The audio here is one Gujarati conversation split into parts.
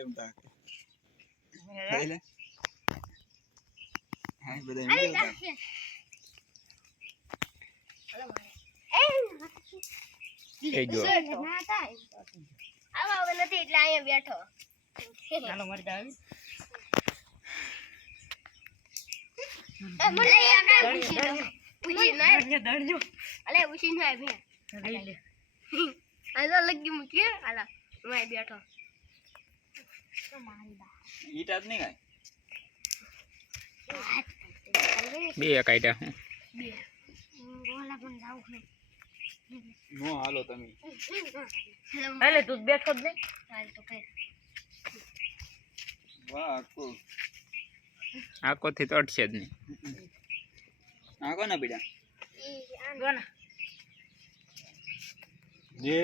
એમ તાકે? એટલે હા બધા એમ તાકે. એ જો. આવા હવે નથી એટલે અહીંયા બેઠો. ચાલો મરદા આવી. એ મને એક ઉછી ના દળજો દળજો અલે ઉછી ના બે લઈ લે. લગી મૂકી આલા મેં બેઠો. ઈટા જ નહીં કાંઈ બે કાઢ્યા હું. બે. ગોલા પણ જાવ છે. નો હાલો તમે. એટલે તું બેઠો જ નહીં. હાલ તો કઈ વાહ આખું. આખોથી તો અટશે જ નહીં. આ કોના પીડા? ઈ આને. ગોના જે.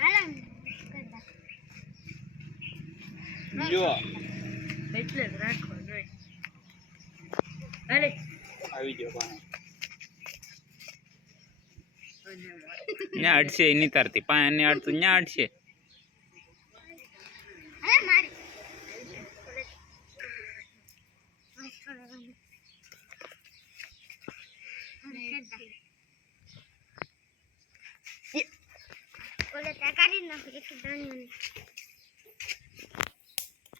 હાલા. કરતા જો. એટલે જ રાખો જોઈ. અરે આવી ગયો પાણી. ત્યાં અડશે એની તારતી પાણી ને અડતું ત્યાં અડશે. અરે મારી. ઓલે તકારી નાખ એક દાણ્યો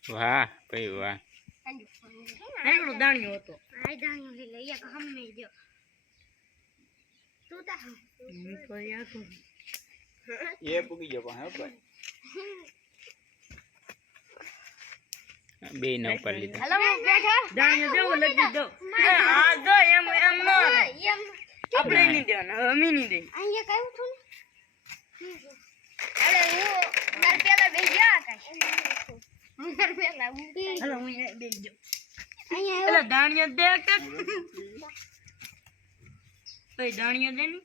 વાહ ભાઈ વાહ. નાનકડો દાણિયો હતો. આ દાણ્યો લઈ લે એક હમે જો તું તા હું તો યાર તો એ પૂગી ગયો હે ભાઈ. બે ના ઉપર લીધા. હલો હું બેઠો? દાણિયો દેવો લગી દો. આ જો એમ એમ ન એમ. આપણે નહીં દેવાના અમે નહીં દે અહીંયા કયું છું ને અરે હું મારે પેલા બે ગયા કાઈ હાલો હું અહીંયા બેસી એટલે દાણિયો દે કે દાણિયો દે ને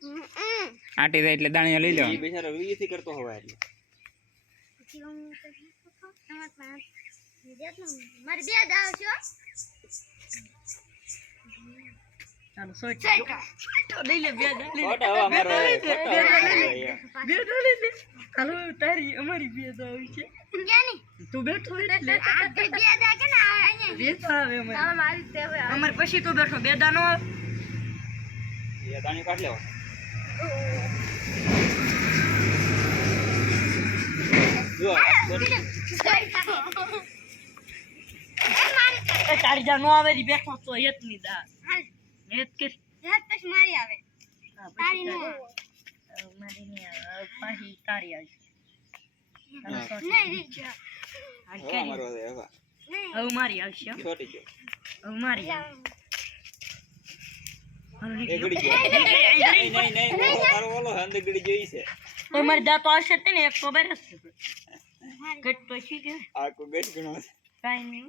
આટી જાય એટલે દાણિયા લઈ એ બેચારો વીથી કરતો હવા એટલે પછી હું તો તમાર પાસે જેટલું મારે બે દાવ છો ચાલો સોચ તો લઈ લે બે દાણ લઈ લે. ખોટા બે ખોટા લઈ લે. મારો બે દાણ લઈ લે હાલો તારી અમારી બે દાવ છે તું બેઠો એટલે. આ બે બે દા કે ના અહીંયા. બે તો આવે અમારી. આ મારી તે હવે અમારે પછી તું બેઠો બે દાનો આવે. એ દાણી કાઢ લેવા. જો એ મારી એ તારી જા નો આવે રી બેઠો તો હેતની દા હાલ. હેત કે. રાત પછી મારી આવે. હા, તારી પછી નો તારી. હવે મારી નહીં આવે. હવે પાછી તારી આવશે. મારો હવા નહીં હવે મારી આવશે હો. છોટી ગયો હવે મારી આવે. હાલો, એ નીકળી. ગડી ગયો નીકળી, અહીં નહીં રહી. નહીં નહીં ઓલો તારો ઓલો અંદર ગડી જોઈ છે તો મારી દાંતો આવશે તે ને એક તો બરસ છે ઘટ તો શી કે આખો ગેસ ગણો છે કાઈ નહીં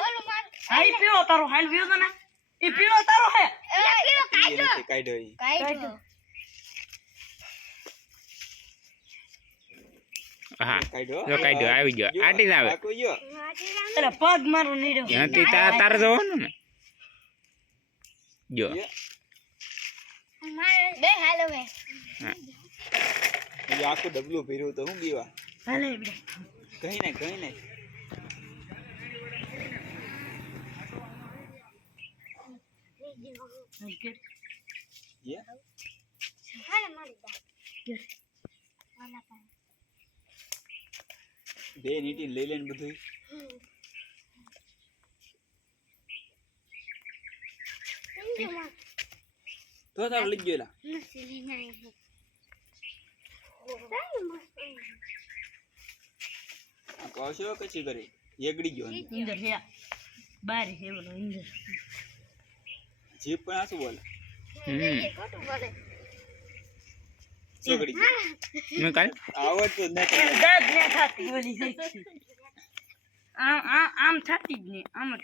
ઓલું માર હા ઈ પીળો તારો હાલ પીવો તો ને ઈ પીળો તારો હે એ પીવો એ કાઢો નથી કાઢ્યો ઈ. કાઢો હા. જો કાઢ્યો આવી ગયો આટી જ આવે એટલે પગ મારો નહીં રહ્યો એનાથી તાર તારે જવાનું ને જો બે હાલો બે એ આખું ડબલું ભીરું તો હું બીવા હાલે બે કઈ ને કઈ ને હાલે મારી દા કે વાલા પણ બે નીટી લઈ લઈને બધું તો તાર લઈ ગયો કહો કચી કરી? એગડી ગયો અંદર. હે બાર હે બોલો ઇંદર જીપ પણ આસુ બોલે. હમ. બોલે મેં કાલ આવડતું જ નથી થાતી. આમ આમ આમ જ નહીં. આમ જ